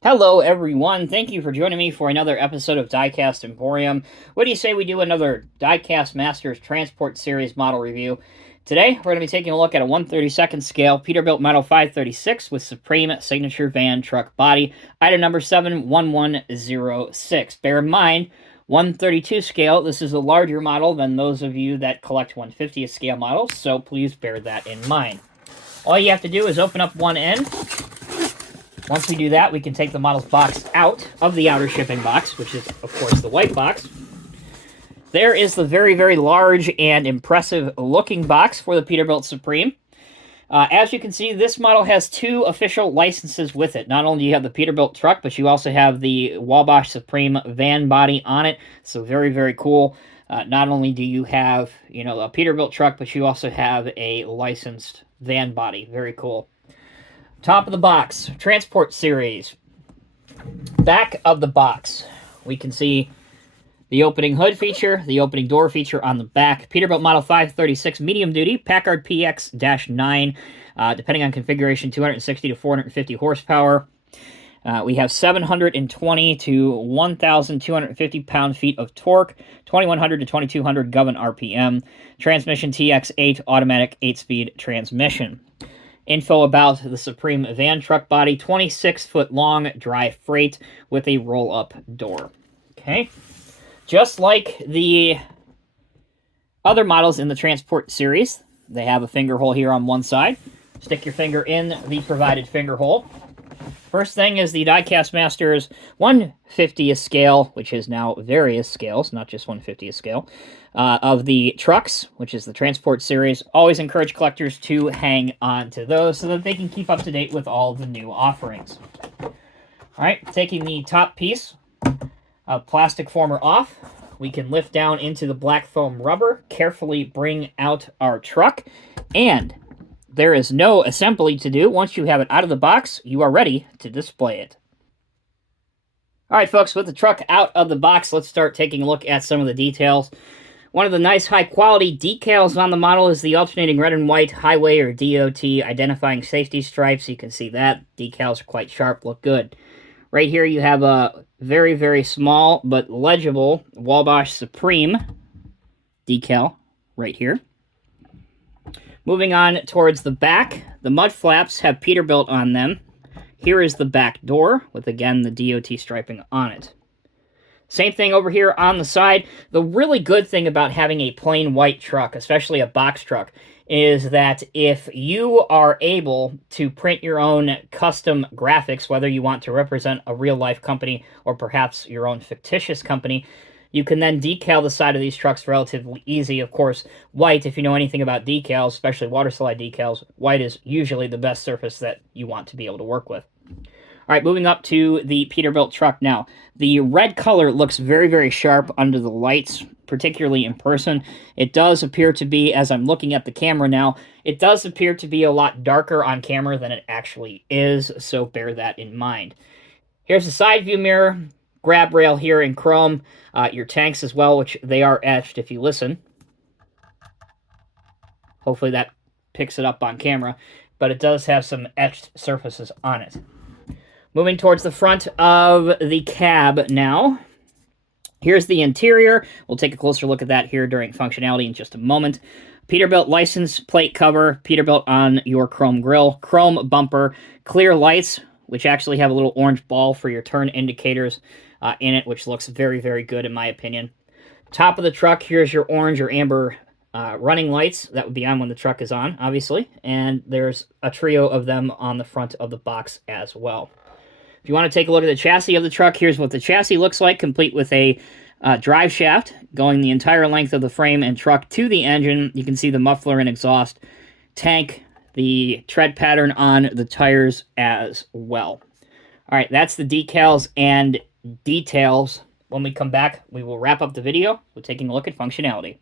Hello, everyone. Thank you for joining me for another episode of Diecast Emporium. What do you say we do another Diecast Masters Transport Series model review? Today, we're going to be taking a look at a 1/32 scale Peterbilt Model 536 with Supreme Signature Van Truck Body, item number 71106. Bear in mind, 1/32 scale, this is a larger model than those of you that collect 1/50th scale models, so please bear that in mind. All you have to do is open up one end. Once we do that, we can take the model's box out of the outer shipping box, which is, of course, the white box. There is the very, very large and impressive looking box for the Peterbilt Supreme. As you can see, this model has two official licenses with it. Not only do you have the Peterbilt truck, but you also have the Wabash Supreme van body on it. So very, very cool. Not only do you have, a Peterbilt truck, but you also have a licensed van body. Very cool. Top of the box, Transport Series. Back of the box, we can see the opening hood feature, the opening door feature on the back. Peterbilt Model 536 medium duty, Packard PX-9, depending on configuration, 260 to 450 horsepower. We have 720 to 1,250 pound-feet of torque, 2,100 to 2,200 governed RPM. Transmission TX8 automatic 8-speed transmission. Info about the Supreme van truck body, 26-foot long dry freight with a roll-up door. Okay. Just like the other models in the Transport series, they have a finger hole here on one side. Stick your finger in the provided finger hole. First thing is the Diecast Masters 1/50th scale, which is now various scales, not just 1/50th scale, of the trucks, which is the Transport series. Always encourage collectors to hang on to those so that they can keep up to date with all the new offerings. All right, taking the top piece of plastic former off, we can lift down into the black foam rubber, carefully bring out our truck, and there is no assembly to do. Once you have it out of the box, you are ready to display it. All right, folks, with the truck out of the box, let's start taking a look at some of the details. One of the nice high-quality decals on the model is the alternating red and white highway or DOT identifying safety stripes. You can see that. Decals are quite sharp, look good. Right here you have a very, very small but legible Wabash Supreme decal right here. Moving on towards the back, the mud flaps have Peterbilt on them. Here is the back door with, again, the DOT striping on it. Same thing over here on the side. The really good thing about having a plain white truck, especially a box truck, is that if you are able to print your own custom graphics, whether you want to represent a real-life company or perhaps your own fictitious company, you can then decal the side of these trucks relatively easy. Of course, white, if you know anything about decals, especially water slide decals, white is usually the best surface that you want to be able to work with. All right, moving up to the Peterbilt truck now. The red color looks very, very sharp under the lights, particularly in person. It does appear to be, as I'm looking at the camera now, it does appear to be a lot darker on camera than it actually is, so bear that in mind. Here's the side view mirror, grab rail here in chrome, your tanks as well, which they are etched if you listen. Hopefully that picks it up on camera, but it does have some etched surfaces on it. Moving towards the front of the cab now. Here's the interior. We'll take a closer look at that here during functionality in just a moment. Peterbilt license plate cover, Peterbilt on your chrome grille, chrome bumper, clear lights, which actually have a little orange ball for your turn indicators in it, which looks very, very good in my opinion. Top of the truck, here's your orange or amber running lights. That would be on when the truck is on, obviously. And there's a trio of them on the front of the box as well. If you want to take a look at the chassis of the truck, here's what the chassis looks like, complete with a drive shaft going the entire length of the frame and truck to the engine. You can see the muffler and exhaust tank, the tread pattern on the tires as well. All right, that's the decals and details. When we come back, we will wrap up the video with taking a look at functionality.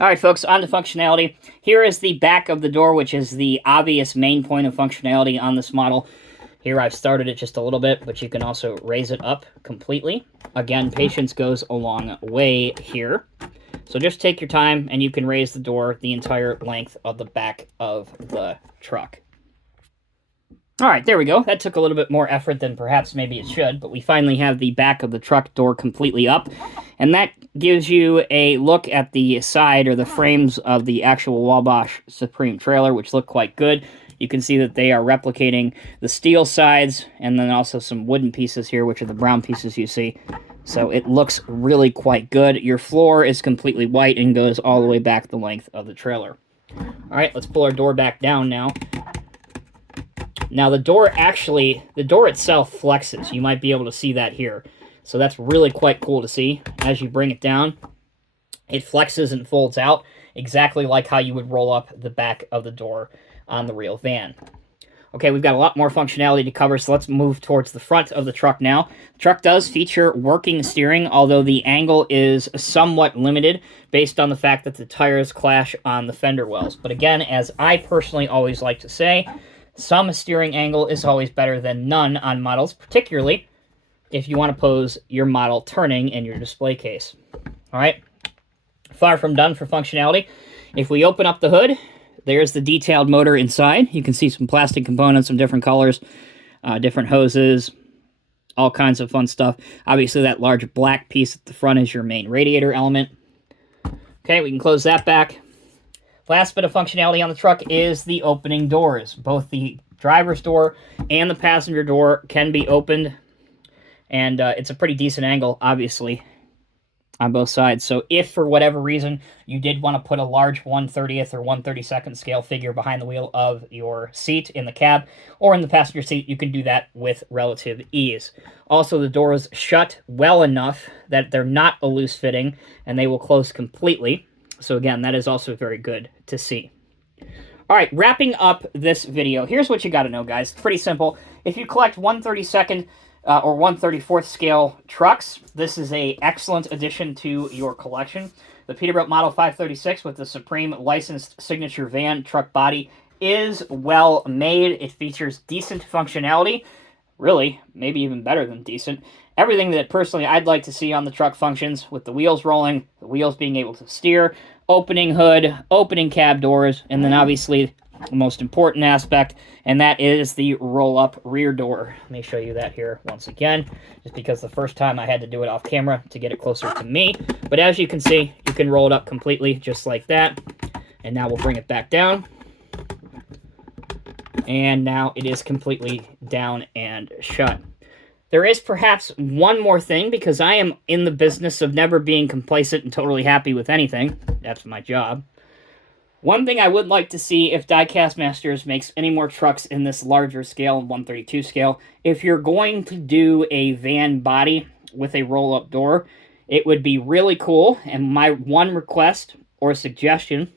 All right, folks, on to functionality. Here is the back of the door, which is the obvious main point of functionality on this model. Here I've started it just a little bit, but you can also raise it up completely. Again, patience goes a long way here. So just take your time, and you can raise the door the entire length of the back of the truck. All right, there we go. That took a little bit more effort than perhaps maybe it should, but we finally have the back of the truck door completely up, and that gives you a look at the side or the frames of the actual Wabash Supreme trailer, which look quite good. You can see that they are replicating the steel sides, and then also some wooden pieces here, which are the brown pieces you see. So it looks really quite good. Your floor is completely white and goes all the way back the length of the trailer. All right, let's pull our door back down now. Now the door itself flexes. You might be able to see that here. So that's really quite cool to see. As you bring it down, it flexes and folds out exactly like how you would roll up the back of the door on the real van. Okay, we've got a lot more functionality to cover, so let's move towards the front of the truck now. The truck does feature working steering, although the angle is somewhat limited based on the fact that the tires clash on the fender wells. But again, as I personally always like to say, some steering angle is always better than none on models, particularly if you want to pose your model turning in your display case. All right, far from done for functionality. If we open up the hood, there's the detailed motor inside. You can see some plastic components, some different colors, different hoses, all kinds of fun stuff. Obviously, that large black piece at the front is your main radiator element. Okay, we can close that back. Last bit of functionality on the truck is the opening doors. Both the driver's door and the passenger door can be opened, and it's a pretty decent angle, obviously, on both sides. So if for whatever reason you did want to put a large 1/30th or 1/32nd scale figure behind the wheel of your seat in the cab or in the passenger seat, you can do that with relative ease. Also, the doors shut well enough that they're not a loose fitting and they will close completely. So again, that is also very good to see. All right, wrapping up this video, here's what you got to know, guys. It's pretty simple. If you collect 1/32nd or 1/34th scale trucks, this is an excellent addition to your collection. The Peterbilt Model 536 with the Supreme licensed signature van truck body is well made. It features decent functionality, really, maybe even better than decent. Everything that personally I'd like to see on the truck functions, with the wheels rolling, the wheels being able to steer, opening hood, opening cab doors, and then obviously the most important aspect, and that is the roll-up rear door. Let me show you that here once again, just because the first time I had to do it off camera to get it closer to me. But as you can see, you can roll it up completely just like that. And now we'll bring it back down. And now it is completely down and shut. There is perhaps one more thing, because I am in the business of never being complacent and totally happy with anything. That's my job. One thing I would like to see if Diecast Masters makes any more trucks in this larger scale, 1/32 scale, if you're going to do a van body with a roll-up door, it would be really cool, and my one request or suggestion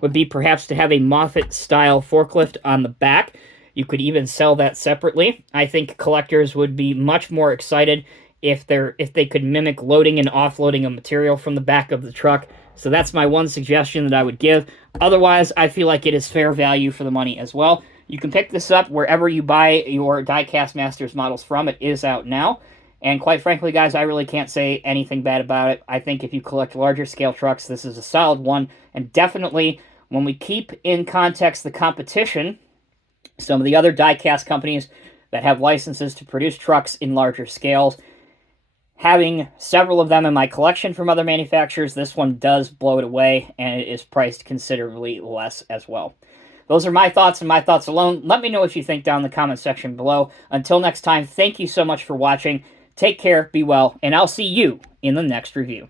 would be perhaps to have a Moffett-style forklift on the back. You could even sell that separately. I think collectors would be much more excited if they could mimic loading and offloading of material from the back of the truck. So that's my one suggestion that I would give. Otherwise, I feel like it is fair value for the money as well. You can pick this up wherever you buy your Diecast Masters models from. It is out now. And quite frankly, guys, I really can't say anything bad about it. I think if you collect larger scale trucks, this is a solid one. And definitely, when we keep in context the competition, some of the other diecast companies that have licenses to produce trucks in larger scales, having several of them in my collection from other manufacturers, this one does blow it away, and it is priced considerably less as well. Those are my thoughts and my thoughts alone. Let me know what you think down in the comment section below. Until next time, thank you so much for watching. Take care, be well, and I'll see you in the next review.